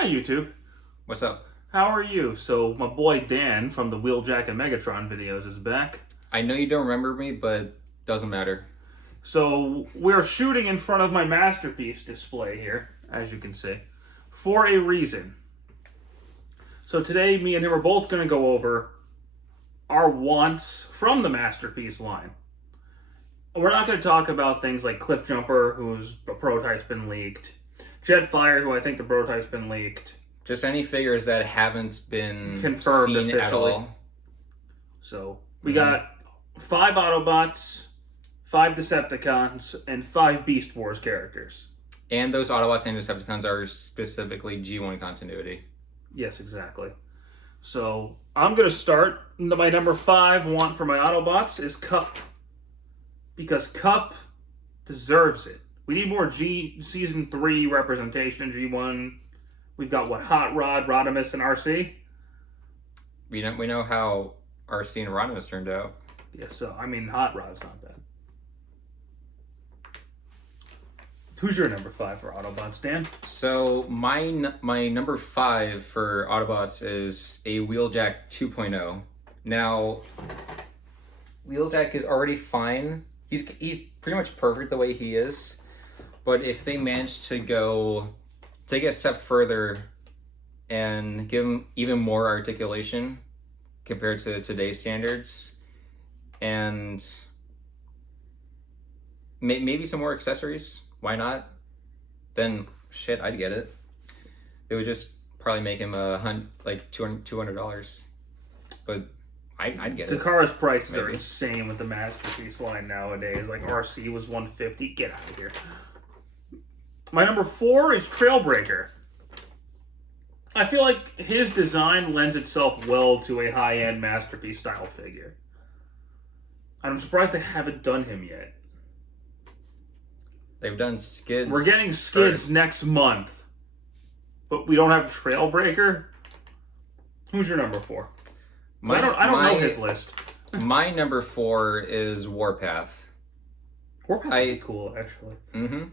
Hi, YouTube. What's up? How are you? So, my boy Dan from the Wheeljack and Megatron videos is back. I know you don't remember me, but doesn't matter. So, we're shooting in front of my masterpiece display here, as you can see, for a reason. So, today, me and him are both going to go over our wants from the masterpiece line. We're not going to talk about things like Cliffjumper, whose prototype's been leaked, Jetfire, who I think the prototype's been leaked. Just any figures that haven't been confirmed seen officially. at all. So, we got 5 Autobots, 5 Decepticons, and 5 Beast Wars characters. And those Autobots and Decepticons are specifically G1 continuity. Yes, exactly. So, I'm going to start. My number 5 want for my Autobots is Cup. Because Cup deserves it. We need more Season 3 representation, G1. We've got, Hot Rod, Rodimus, and RC? We know how RC and Rhinox turned out. Yeah, so, Hot Rod's not bad. Who's your number 5 for Autobots, Dan? So, my number 5 for Autobots is a Wheeljack 2.0. Now, Wheeljack is already fine. He's pretty much perfect the way he is. But if they manage to take it a step further and give him even more articulation compared to today's standards, and maybe some more accessories, why not? Then shit, I'd get it. It would just probably make him $200, but I'd get it. Takara's prices are insane with the masterpiece line nowadays. Like RC was $150. Get out of here. My number 4 is Trailbreaker. I feel like his design lends itself well to a high-end masterpiece style figure. I'm surprised they haven't done him yet. They've done Skids. We're getting Skids next month, but we don't have Trailbreaker. Who's your number 4? I don't know his list. My number 4 is Warpath. Warpath would be cool, actually. Mm-hmm.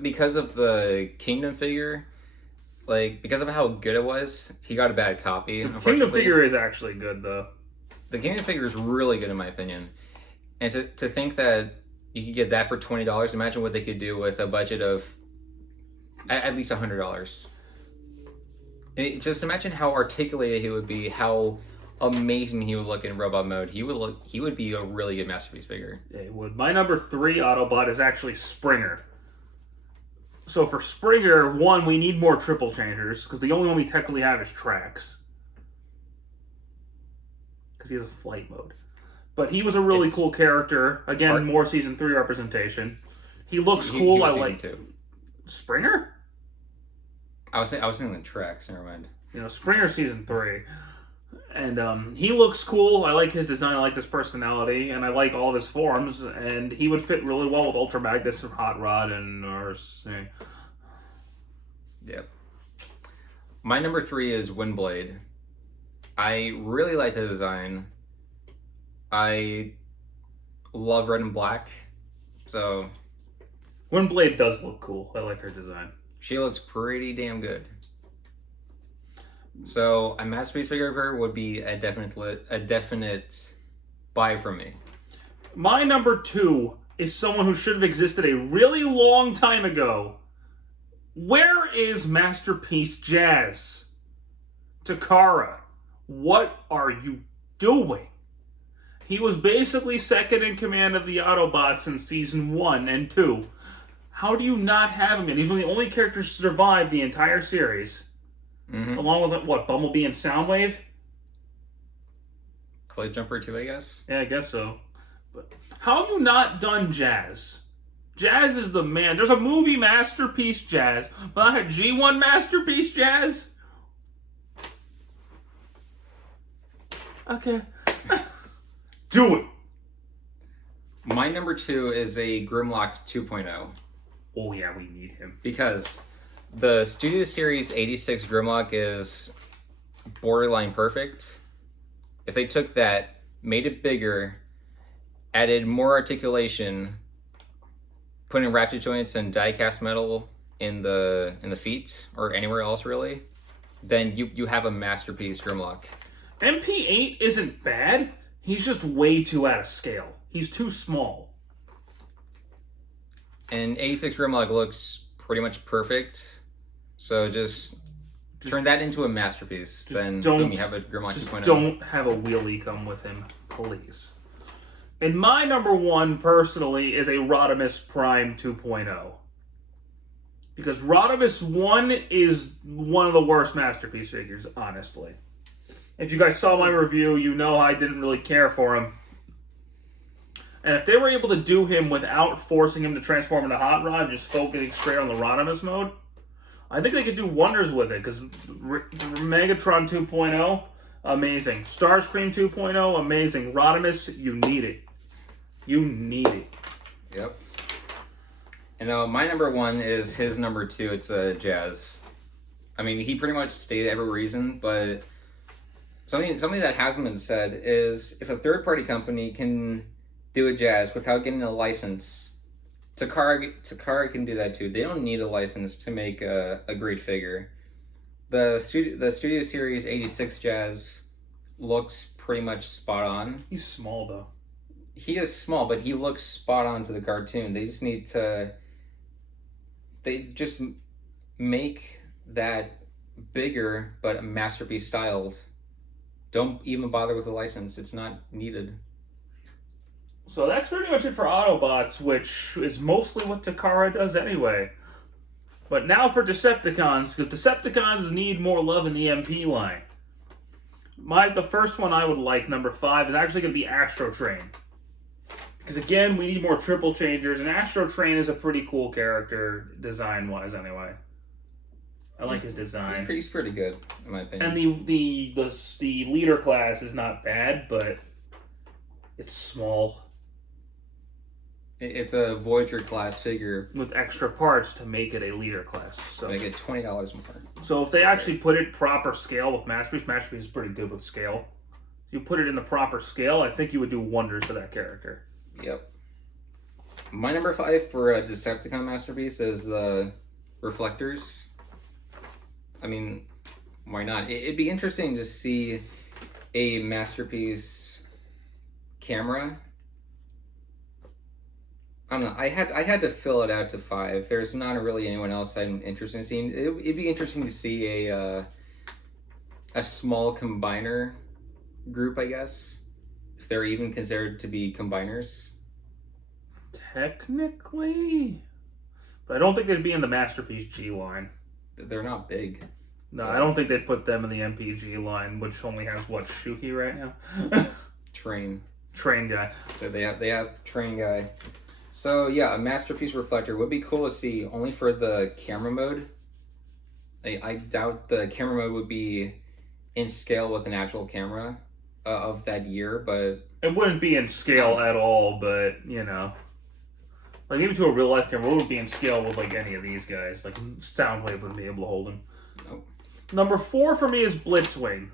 Because of the Kingdom figure, because of how good it was, he got a bad copy. The Kingdom figure is actually good, though. The Kingdom figure is really good, in my opinion. And to think that you could get that for $20, imagine what they could do with a budget of at least $100. Just imagine how articulated he would be, how amazing he would look in robot mode. He would be a really good masterpiece figure. Yeah, he would. My number 3 Autobot is actually Springer. So for Springer, 1, we need more triple changers, because the only one we technically have is Trax. Because he has a flight mode. But he was a really cool character. Again, more Season 3 representation. He looks cool. I like... Springer? I was thinking the Trax, never mind. Springer Season 3. And he looks cool. I like his design. I like his personality. And I like all of his forms. And he would fit really well with Ultra Magnus and Hot Rod and RC. Yep. My number 3 is Windblade. I really like the design. I love red and black. So Windblade does look cool. I like her design. She looks pretty damn good. So a masterpiece figure of her would be a definite buy from me. My number 2 is someone who should have existed a really long time ago. Where is Masterpiece Jazz? Takara, what are you doing? He was basically second in command of the Autobots in Season 1 and 2. How do you not have him yet? He's one of the only characters to survive the entire series. Mm-hmm. Along with, Bumblebee and Soundwave? Cliffjumper too, I guess? Yeah, I guess so. But how have you not done Jazz? Jazz is the man. There's a movie Masterpiece Jazz, but not a G1 Masterpiece Jazz? Okay. Do it! My number 2 is a Grimlock 2.0. Oh yeah, we need him. Because the Studio Series 86 Grimlock is borderline perfect. If they took that, made it bigger, added more articulation, put in ratchet joints and die-cast metal, in the feet or anywhere else really, then you have a masterpiece Grimlock. MP8 isn't bad. He's just way too out of scale. He's too small. And 86 Grimlock looks pretty much perfect. So just turn that into a masterpiece. Then boom, you have a Grimlock 2.0. Don't have a wheelie come with him, please. And my number one, personally, is a Aerodynamous Prime 2.0. Because Rhinox 1 is one of the worst masterpiece figures, honestly. If you guys saw my review, you know I didn't really care for him. And if they were able to do him without forcing him to transform into Hot Rod, just focusing straight on the Rhinox mode, I think they could do wonders with it. Because Megatron 2.0, amazing. Starscream 2.0, amazing. Rhinox, you need it. You need it. Yep. And my number one is his number two. It's Jazz. I mean, he pretty much stated every reason, but something that hasn't been said is if a third-party company can do a Jazz without getting a license, Takara can do that too. They don't need a license to make a great figure. The Studio Series 86 Jazz looks pretty much spot on. He's small, though. He is small, but he looks spot on to the cartoon. They just make that bigger, but masterpiece styled. Don't even bother with a license. It's not needed. So that's pretty much it for Autobots, which is mostly what Takara does anyway. But now for Decepticons, because Decepticons need more love in the MP line. The first one I would like, number 5, is actually going to be Astro Train. Because again, we need more triple changers, and Astro Train is a pretty cool character, design-wise anyway. I like his design. He's pretty good, in my opinion. And the leader class is not bad, but it's small. It's a Voyager class figure. With extra parts to make it a leader class. So make it $20 more. So if they actually put it proper scale with Masterpiece is pretty good with scale. If you put it in the proper scale, I think you would do wonders for that character. Yep. My number 5 for a Decepticon Masterpiece is the Reflectors. I mean, why not? It'd be interesting to see a Masterpiece camera. I don't know. I had to fill it out to 5. There's not really anyone else I'm interested in seeing. It'd be interesting to see a small combiner group, I guess. If they're even considered to be combiners. Technically. But I don't think they'd be in the Masterpiece G line. They're not big. No, so I don't think they'd put them in the MPG line, which only has, Shuki right now? Train guy. They have Train guy. So yeah, a Masterpiece Reflector would be cool to see, only for the camera mode. I doubt the camera mode would be in scale with an actual camera of that year, but... It wouldn't be in scale at all, but, you know. Like, even to a real-life camera, it wouldn't be in scale with, any of these guys. Like, Soundwave wouldn't be able to hold him. Nope. Number 4 for me is Blitzwing.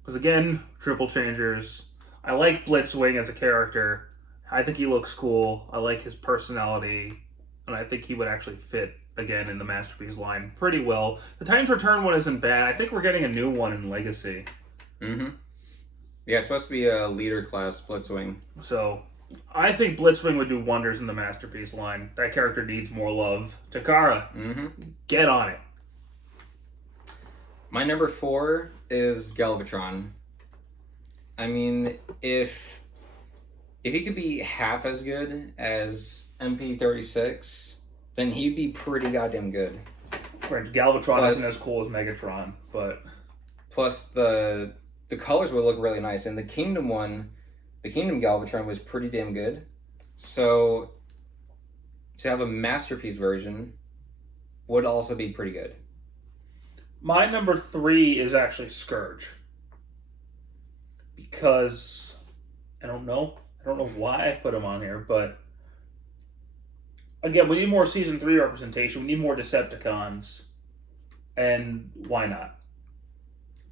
Because, again, triple changers. I like Blitzwing as a character. I think he looks cool. I like his personality. And I think he would actually fit, again, in the Masterpiece line pretty well. The Titans Return one isn't bad. I think we're getting a new one in Legacy. Mm-hmm. Yeah, it's supposed to be a leader class Blitzwing. So, I think Blitzwing would do wonders in the Masterpiece line. That character needs more love. Takara, get on it. My number 4 is Galvatron. I mean, if he could be half as good as MP36, then he'd be pretty goddamn good. Right, Galvatron isn't as cool as Megatron, but... Plus, the colors would look really nice. And the Kingdom Galvatron was pretty damn good. So, to have a Masterpiece version would also be pretty good. My number 3 is actually Scourge. Because, I don't know why I put him on here, but... Again, we need more Season 3 representation. We need more Decepticons. And why not?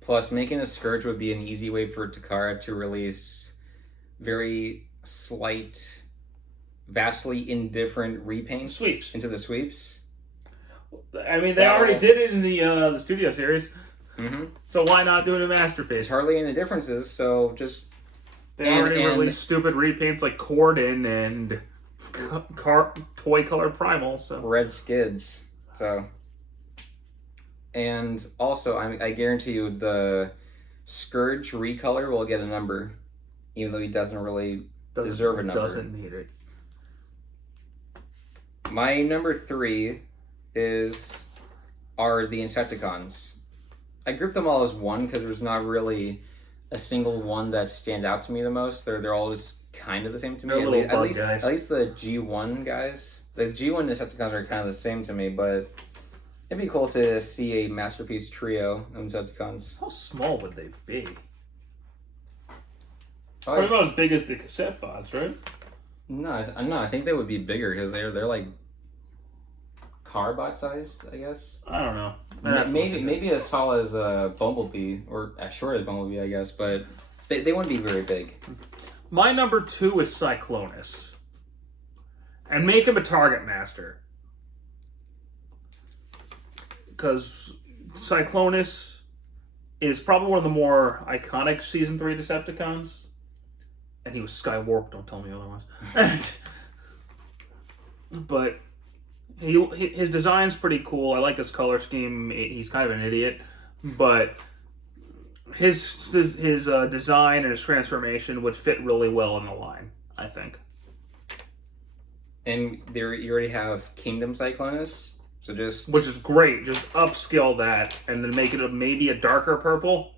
Plus, making a Scourge would be an easy way for Takara to release very slight, vastly indifferent repaints sweeps into the sweeps. I mean, they already did it in the studio series. Mm-hmm. So why not do it in Masterpiece? There's hardly any differences, so just... They already released stupid repaints like Corden and toy-colored Primal, so... Red skids, so... And also, I guarantee you the Scourge recolor will get a number, even though he doesn't really deserve a number. Doesn't need it. My number 3 are the Decepticons. I grouped them all as one because there's not really a single one that stands out to me the most. They're all just kind of the same to me. At least the G1 guys. The G1 Decepticons are kind of the same to me, but it'd be cool to see a Masterpiece trio of Decepticons. How small would they be? Probably about as big as the cassette bots, right? No, I think they would be bigger because they're like car bot sized, I guess. I don't know. Maybe as tall as Bumblebee, or as short as Bumblebee, I guess, but they wouldn't be very big. My number 2 is Cyclonus. And make him a target master. Because Cyclonus is probably one of the more iconic Season 3 Decepticons. And he was Skywarped, don't tell me otherwise. But his design's pretty cool. I like his color scheme. He's kind of an idiot. But his design and his transformation would fit really well in the line, I think. And there you already have Kingdom Cyclonus. Which is great. Just upscale that and then make it maybe a darker purple.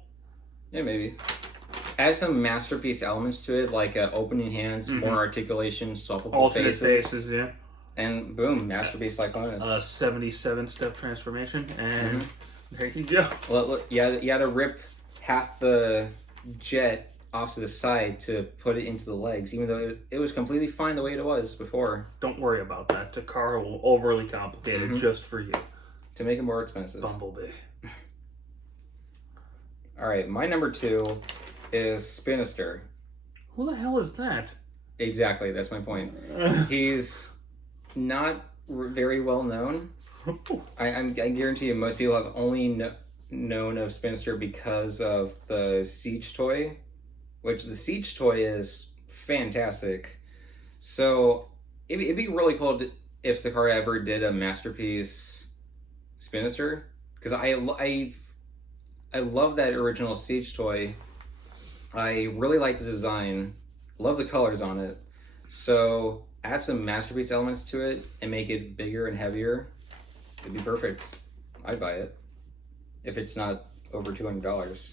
Yeah, maybe. Add some Masterpiece elements to it, like opening hands, more articulation, swappable alternate faces, yeah. And boom, Masterpiece Cyclonus. 77-step transformation, and there you go. Well, look, you had to rip half the jet off to the side to put it into the legs, even though it was completely fine the way it was before. Don't worry about that. Takara will overly complicate it just for you. To make it more expensive. Bumblebee. Alright, my number 2 is Spinister. Who the hell is that? Exactly, that's my point. He's not very well known. I guarantee you most people have only known of Spinister because of the Siege toy, which the Siege toy is fantastic. So it'd be really cool if Takara ever did a Masterpiece Spinister, because I love that original Siege toy. I really like the design, love the colors on it. So add some Masterpiece elements to it and make it bigger and heavier. It'd be perfect. I'd buy it if it's not over $200.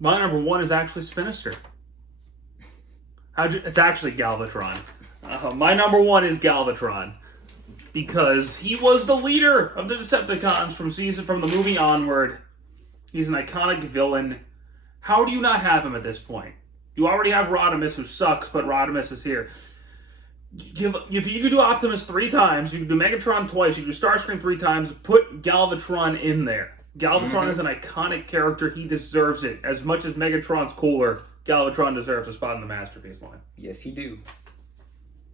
My number 1 is actually Spinister. It's actually Galvatron. My number 1 is Galvatron because he was the leader of the Decepticons from the movie onward. He's an iconic villain. How do you not have him at this point? You already have Rodimus, who sucks, but Rodimus is here. If you could do Optimus 3 times, you could do Megatron twice, you could do Starscream 3 times, put Galvatron in there. Galvatron is an iconic character. He deserves it. As much as Megatron's cooler, Galvatron deserves a spot in the Masterpiece line. Yes, you do.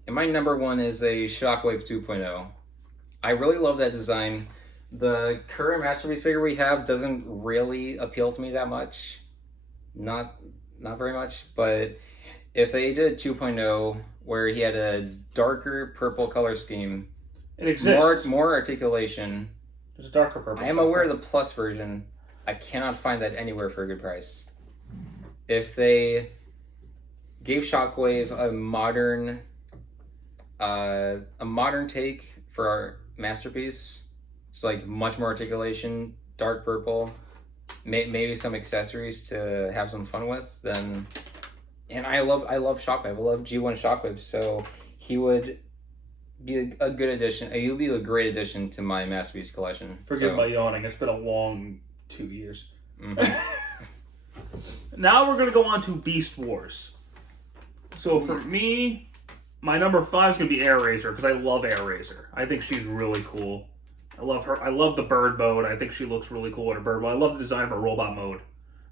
And my number 1 is a Shockwave 2.0. I really love that design. The current Masterpiece figure we have doesn't really appeal to me that much. Not very much, but if they did a 2.0 where he had a darker purple color scheme, it exists. More articulation. There's a darker purple. I am aware of the plus version. I cannot find that anywhere for a good price. If they gave Shockwave a modern take for our Masterpiece, it's like much more articulation, dark purple, maybe some accessories to have some fun with, then. And I love Shockwave. I love G1 Shockwave, so he would be a good addition. He would be a great addition to my Masterpiece collection. Forgive my yawning. It's been a long 2 years. Now we're going to go on to Beast Wars. So for me, my number 5 is going to be Airazor, because I love Airazor. I think she's really cool. I love her. I love the bird mode. I think she looks really cool in her bird mode. I love the design of her robot mode.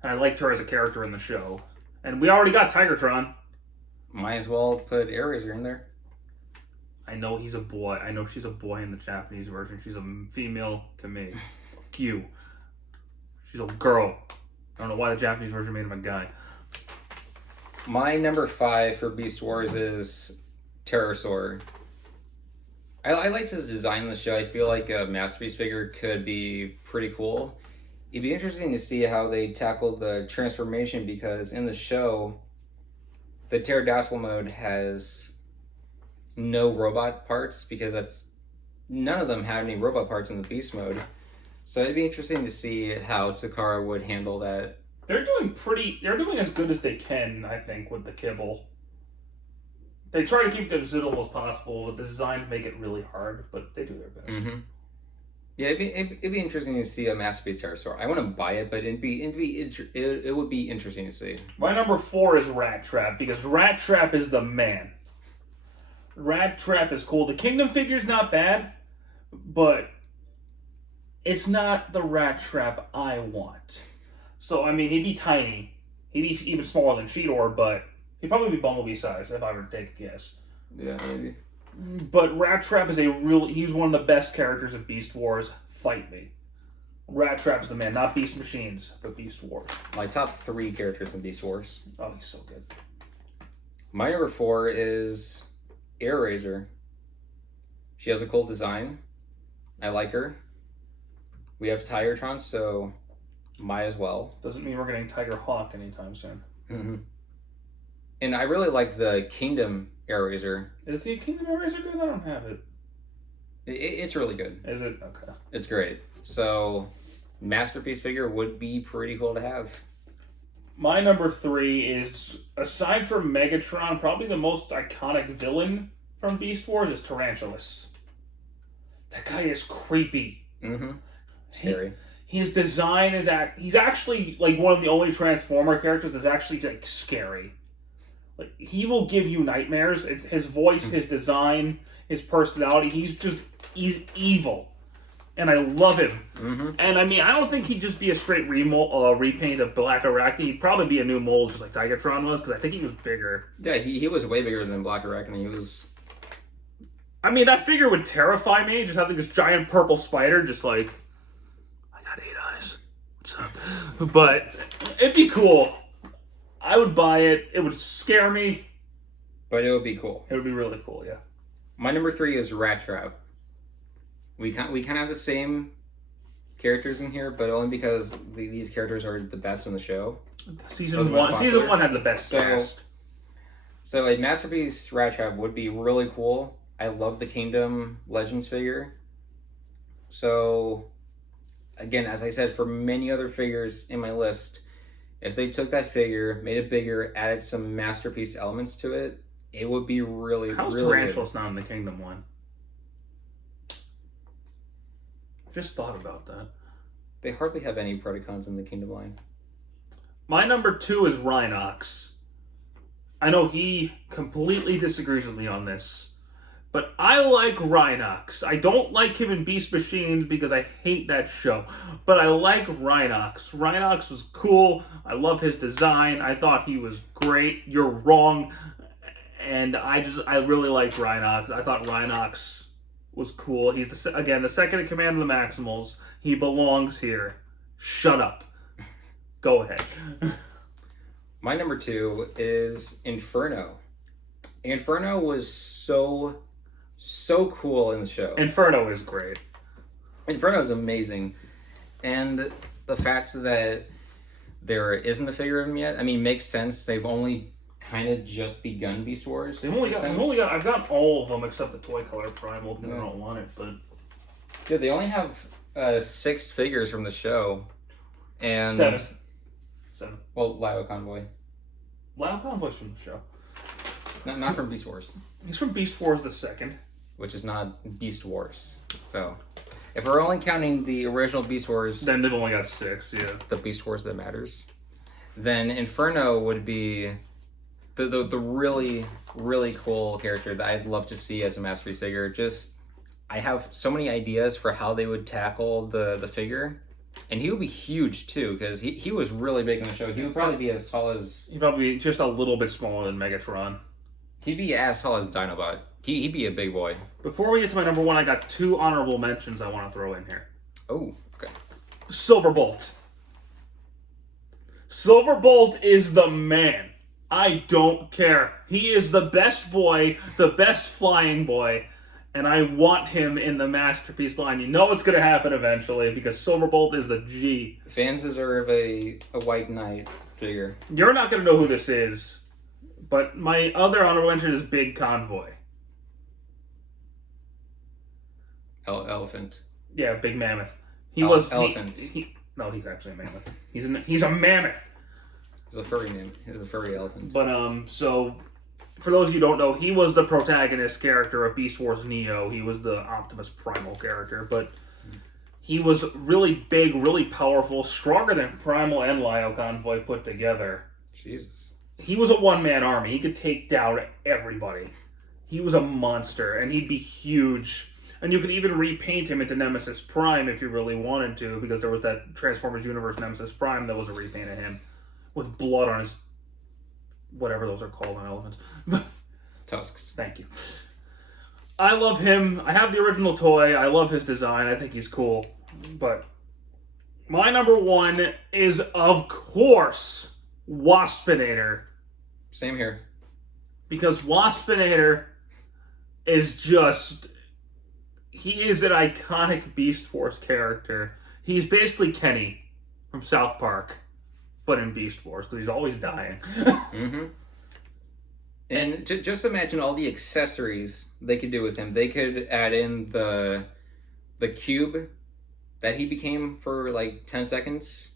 And I liked her as a character in the show. And we already got Tigertron. Might as well put Airazor in there. I know he's a boy. I know she's a boy in the Japanese version. She's a female to me. Fuck you. She's a girl. I don't know why the Japanese version made him a guy. My number 5 for Beast Wars is Pterosaur. I liked his design in the show. I feel like a Masterpiece figure could be pretty cool. It'd be interesting to see how they tackle the transformation, because in the show, the pterodactyl mode has no robot parts, because none of them have any robot parts in the beast mode. So it'd be interesting to see how Takara would handle that. They're doing as good as they can, I think, with the kibble. They try to keep it as little as possible, but the designs make it really hard, but they do their best. Mm-hmm. Yeah, it'd be interesting to see a Masterpiece Pterosaur. I want to buy it, but it would be interesting to see. My number 4 is Rat Trap, because Rat Trap is the man. Rat Trap is cool. The Kingdom figure's not bad, but it's not the Rat Trap I want. So, I mean, he'd be tiny. He'd be even smaller than Cheetor, but he'd probably be Bumblebee size if I were to take a guess. Yeah, maybe. But Rat Trap is he's one of the best characters of Beast Wars. Fight me. Rat Trap's the man, not Beast Machines, but Beast Wars. My top 3 characters in Beast Wars. Oh, he's so good. My number 4 is Airazor. She has a cool design. I like her. We have Tigertron, so might as well. Doesn't mean we're getting Tiger Hawk anytime soon. Mm-hmm. And I really like the Kingdom Airazor. Is the Kingdom Airazor good? I don't have it. It's really good. Is it? Okay. It's great. So, Masterpiece figure would be pretty cool to have. My number 3 is, aside from Megatron, probably the most iconic villain from Beast Wars is Tarantulas. That guy is creepy. Mm-hmm. Scary. His design is he's actually like one of the only Transformer characters that's actually like scary. Like, he will give you nightmares. It's his voice, his design, his personality. He's evil, and I love him. Mm-hmm. And I mean, I don't think he'd just be a straight repaint of Black Arachne. He'd probably be a new mold, just like Tigertron was, because I think he was bigger. Yeah, he was way bigger than Black Arachne. He was. I mean, that figure would terrify me. Just having this giant purple spider, just like, I got 8 eyes. What's up? But it'd be cool. I would buy it. It would scare me. But it would be cool. It would be really cool, yeah. My number 3 is Rat Trap. We kind of have the same characters in here, but only because these characters are the best in the show. Season 1 had the best cast. So a Masterpiece Rat Trap would be really cool. I love the Kingdom Legends figure. So, again, as I said, for many other figures in my list, if they took that figure, made it bigger, added some Masterpiece elements to it, it would be really, How's really Tarantulas not in the Kingdom one? Just thought about that. They hardly have any Predacons in the Kingdom line. My number 2 is Rhinox. I know he completely disagrees with me on this, but I like Rhinox. I don't like him in Beast Machines because I hate that show, but I like Rhinox. Rhinox was cool. I love his design. I thought he was great. You're wrong. And I really liked Rhinox. I thought Rhinox was cool. He's, the second in command of the Maximals. He belongs here. Shut up. Go ahead. My number 2 is Inferno. Inferno was so cool in the show. Inferno is great. Inferno is amazing. And the fact that there isn't a figure of him yet, I mean, makes sense. They've only kind of just begun Beast Wars. I've got all of them except the Toy Color Primal because I don't want it, but... Yeah, they only have 6 figures from the show. And 7. Well, Lio Convoy. Lio Convoy's from the show. Not from Beast Wars. He's from Beast Wars the second. Which is not Beast Wars. So, if we're only counting the original Beast Wars... Then they've only got 6, yeah. The Beast Wars that matters. Then Inferno would be the really, really cool character that I'd love to see as a Masterpiece figure. Just, I have so many ideas for how they would tackle the figure. And he would be huge, too, because he was really big in the show. He would probably be as tall as... He'd probably be just a little bit smaller than Megatron. He'd be as tall as Dinobot. He'd be a big boy. Before we get to my number 1, I got 2 honorable mentions I want to throw in here. Oh, okay. Silverbolt. Silverbolt is the man. I don't care. He is the best boy, the best flying boy, and I want him in the Masterpiece line. You know it's going to happen eventually because Silverbolt is the G. Fans deserve a White Knight figure. You're not going to know who this is, but my other honorable mention is Big Convoy. Elephant. Yeah, Big Mammoth. Elephant. No, he's actually a mammoth. He's a mammoth. He's a furry name. He's a furry elephant. But so for those of you who don't know, he was the protagonist character of Beast Wars Neo. He was the Optimus Primal character, but he was really big, really powerful, stronger than Primal and Lio Convoy put together. Jesus. He was a one-man army. He could take down everybody. He was a monster, and he'd be huge. And you could even repaint him into Nemesis Prime if you really wanted to, because there was that Transformers Universe Nemesis Prime that was a repaint of him with blood on his... whatever those are called on elephants. Tusks. Thank you. I love him. I have the original toy. I love his design. I think he's cool. But my number 1 is, of course, Waspinator. Same here. Because Waspinator is just... he is an iconic Beast Wars character. He's basically Kenny from South Park, but in Beast Wars, because he's always dying. Mm-hmm. And just imagine all the accessories they could do with him. They could add in the cube that he became for like 10 seconds.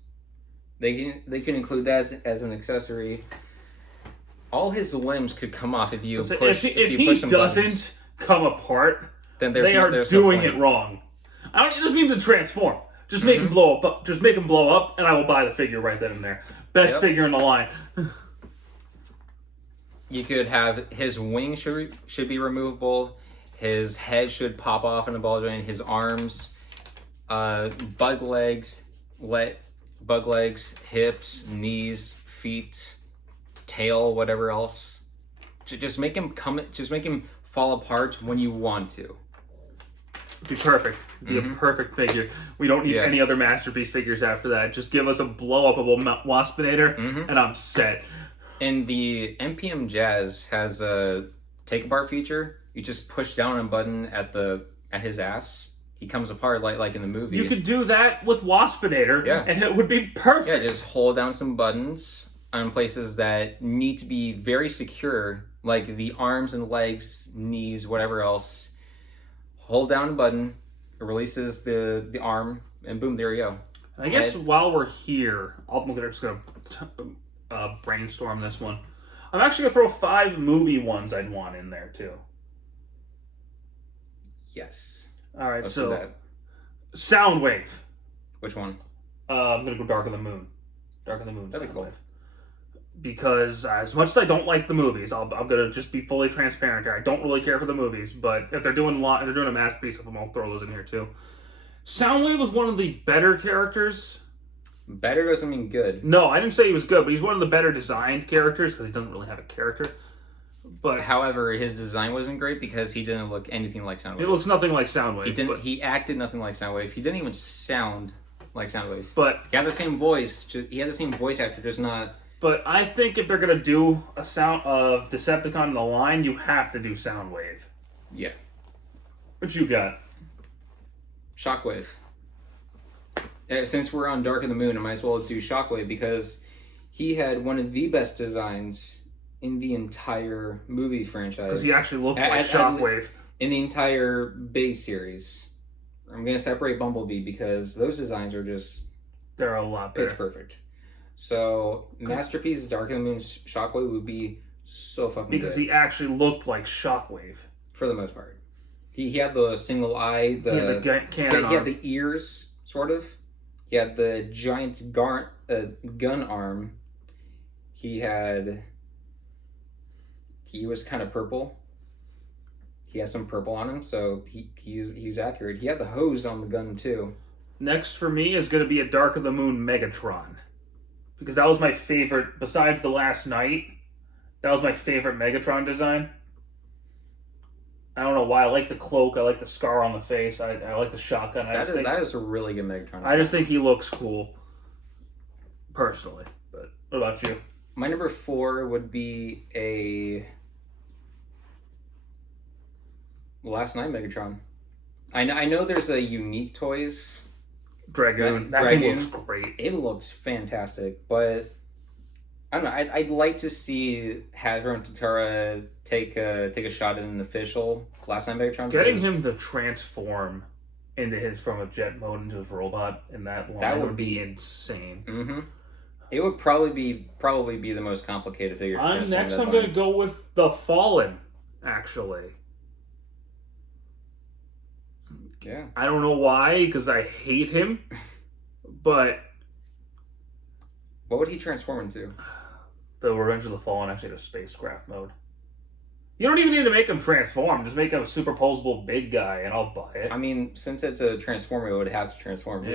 They can include that as an accessory. All his limbs could come off if you push. If he doesn't come apart, then they are doing it wrong. It doesn't need to transform. Just make him blow up. Just make him blow up, and I will buy the figure right then and there. Best figure in the line. You could have his wing should be removable. His head should pop off in a ball joint. His arms, bug legs, hips, knees, feet, tail, whatever else. Just make him fall apart when you want to. Be perfect. Be a perfect figure. We don't need any other Masterpiece figures after that. Just give us a blow-upable Waspinator, and I'm set. And the NPM Jazz has a take-apart feature. You just push down a button at his ass. He comes apart like in the movie. You could do that with Waspinator, and it would be perfect. Yeah, just hold down some buttons on places that need to be very secure, like the arms and legs, knees, whatever else. Hold down a button, it releases the arm, and boom, there you go. I guess while we're here, I'm just going to brainstorm this one. I'm actually going to throw 5 movie ones I'd want in there, too. Yes. All right, Let's so do that. Soundwave. Which one? I'm going to go Dark of the Moon. Dark of the Moon, That'd be cool. Soundwave. Because as much as I don't like the movies, I'm going to just be fully transparent here. I don't really care for the movies, but if they're doing a masterpiece of them, I'll throw those in here too. Soundwave was one of the better characters. Better doesn't mean good. No, I didn't say he was good, but he's one of the better designed characters because he doesn't really have a character. But however, his design wasn't great because he didn't look anything like Soundwave. It looks nothing like Soundwave. He acted nothing like Soundwave. He didn't even sound like Soundwave. But he had the same voice. He had the same voice actor, just not. But I think if they're going to do a sound of Decepticon in the line, you have to do Soundwave. Yeah. What you got? Shockwave. Since we're on Dark of the Moon, I might as well do Shockwave because he had one of the best designs in the entire movie franchise. Because he actually looked like Shockwave. In the entire base series. I'm going to separate Bumblebee because those designs are just... They're a lot better. Pitch perfect. So, Masterpiece Dark of the Moon Shockwave would be so fucking good. Because he actually looked like Shockwave. For the most part. He had the single eye. He had the cannon He had the ears, sort of. He had the giant gun arm. He was kind of purple. He had some purple on him, so he was accurate. He had the hose on the gun, too. Next for me is going to be a Dark of the Moon Megatron. Because that was my favorite, besides The Last Night, that was my favorite Megatron design. I don't know why. I like the cloak. I like the scar on the face. I like the shotgun. That is a really good Megatron. I just think he looks cool, personally. But what about you? My number 4 would be a Last Night Megatron. I know there's a Unique Toys Dragoon. That Dragoon. thing looks great. It looks fantastic, but I don't know. I'd like to see Hasbro and Takara take a shot at an official Last Night Megatron. Getting him to transform from a jet mode into his robot in that line would be insane. Mm-hmm. It would probably be the most complicated figure. Next, I'm going to go with the Fallen. Actually, yeah. I don't know why, because I hate him, but what would he transform into? The Revenge of the Fallen actually had a spacecraft mode. You don't even need to make him transform. Just make him a superposable big guy, and I'll buy it. I mean, since it's a transformer, it would have to transform.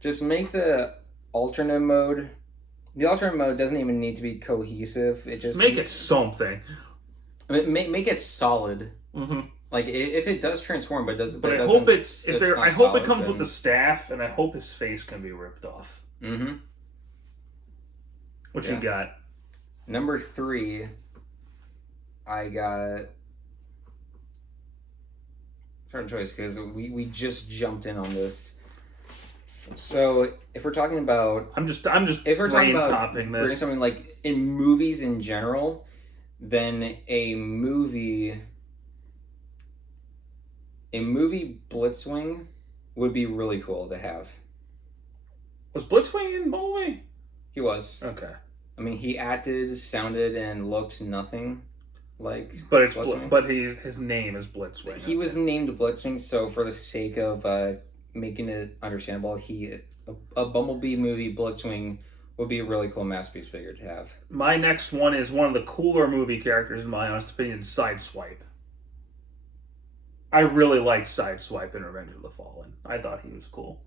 Just make the alternate mode. The alternate mode doesn't even need to be cohesive. It just make it something. I mean, make it solid. Mm-hmm. Like if it does transform, but doesn't. But I hope I hope it comes then... with the staff, and I hope his face can be ripped off. Mm-hmm. What you got? Number 3, I got. Hard choice because we just jumped in on this. So if we're talking about, I'm just if we're talking about bringing something like in movies in general, then a movie Blitzwing would be really cool to have. Was Blitzwing in Bumblebee? He was. Okay. I mean, he acted, sounded, and looked nothing like. But his name is Blitzwing. He was named Blitzwing, so for the sake of making it understandable, a Bumblebee movie Blitzwing would be a really cool masterpiece figure to have. My next one is one of the cooler movie characters, in my honest opinion, Sideswipe. I really liked Sideswipe in Revenge of the Fallen. I thought he was cool.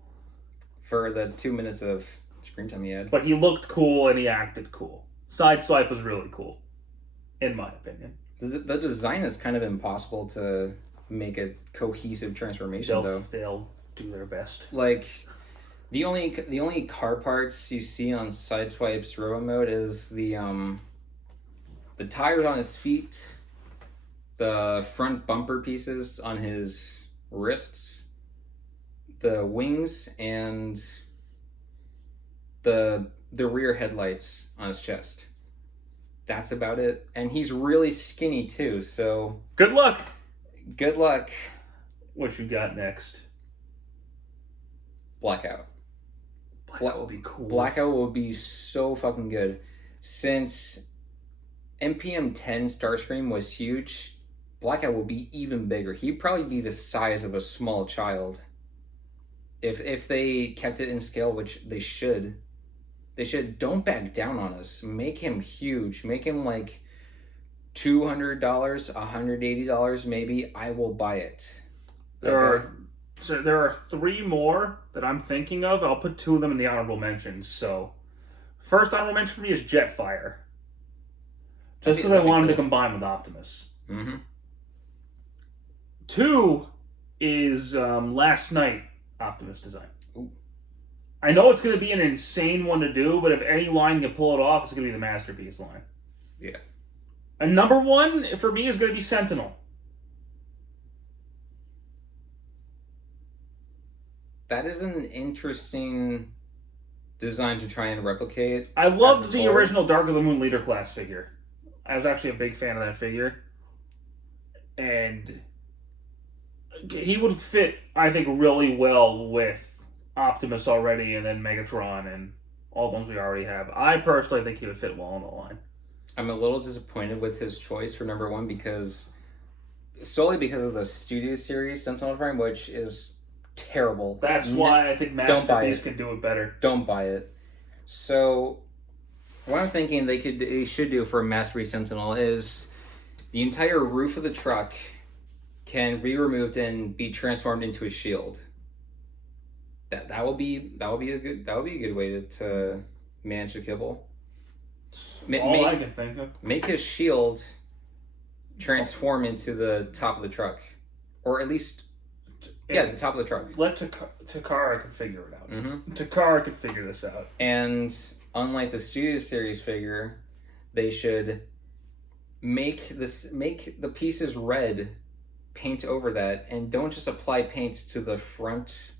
For the 2 minutes of screen time he had. But he looked cool and he acted cool. Sideswipe was really cool, in my opinion. The design is kind of impossible to make a cohesive transformation, though. They'll do their best. Like, the only car parts you see on Sideswipe's Robo Mode is the tires on his feet, the front bumper pieces on his wrists, the wings, and the rear headlights on his chest. That's about it. And he's really skinny too, so good luck. Good luck. What you got next? Blackout. Blackout will be cool. Blackout will be so fucking good. Since NPM 10 Starscream was huge, Blackout will be even bigger. He'd probably be the size of a small child. If they kept it in scale, which they should. Don't back down on us. Make him huge. Make him like $200, $180 maybe. I will buy it. There are 3 more that I'm thinking of. I'll put 2 of them in the honorable mentions. So, first honorable mention for me is Jetfire. Just because I wanted to combine with Optimus. Mm-hmm. 2 is Last Night Optimus design. Ooh. I know it's going to be an insane one to do, but if any line can pull it off, it's going to be the Masterpiece line. Yeah. And number 1 for me is going to be Sentinel. That is an interesting design to try and replicate. I loved the original Dark of the Moon Leader class figure. I was actually a big fan of that figure. And he would fit, I think, really well with Optimus already, and then Megatron, and all the ones we already have. I personally think he would fit well on the line. I'm a little disappointed with his choice for number 1 solely because of the Studio Series Sentinel Prime, which is terrible. That's why I think Masterpiece can do it better. Don't buy it. So, what I'm thinking they should do for a Masterpiece Sentinel is the entire roof of the truck can be removed and be transformed into a shield. That will be a good way to manage the kibble. All I can think of. Make his shield transform into the top of the truck, or at least the top of the truck. Let Takara can figure it out. Mm-hmm. Takara can figure this out. And unlike the Studio Series figure, they should make the pieces red, paint over that, and don't just apply paint to the front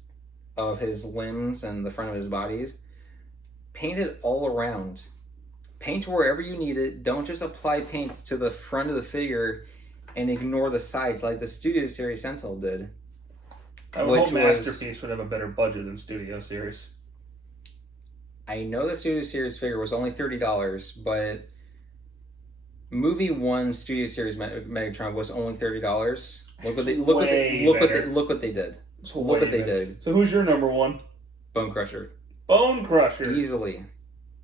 of his limbs and the front of his bodies. Paint it all around. Paint wherever you need it. Don't just apply paint to the front of the figure and ignore the sides like the Studio Series Sentinel did. I would hope Masterpiece would have a better budget than Studio Series. I know the Studio Series figure was only $30, but Movie 1 Studio Series Megatron was only $30. Look what they did. Look what they did. So who's your number one? Bonecrusher. Bonecrusher. Easily.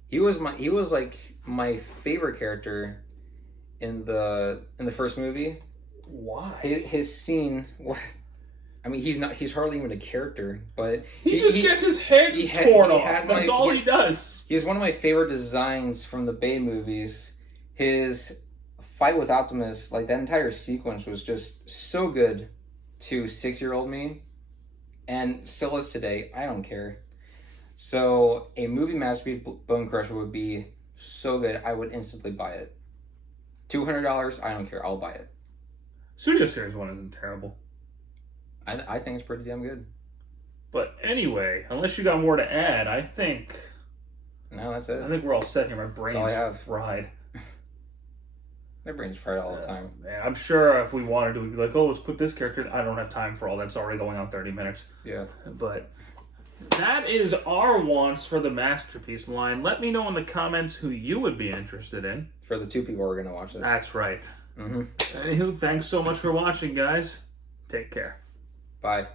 He was like my favorite character in the first movie. Why? His scene. I mean, he's hardly even a character, but he gets his head torn off. That's all he does. He was one of my favorite designs from the Bay movies. His fight with Optimus, like that entire sequence, was just so good to 6-year-old me, and still is today. I don't care. So a movie masterpiece Bonecrusher would be so good. I would instantly buy it. $200. I don't care. I'll buy it. Studio Series one isn't terrible. I think it's pretty damn good. But anyway, unless you got more to add, I think. No, that's it. I think we're all set here. My brain's fried. My brain's fried all the time. Man, I'm sure if we wanted to, we'd be like, oh, let's put this character in. I don't have time for all that. It's already going on 30 minutes. Yeah. But that is our wants for the Masterpiece line. Let me know in the comments who you would be interested in. For the 2 people who are going to watch this. That's right. Mm-hmm. Anywho, thanks so much for watching, guys. Take care. Bye.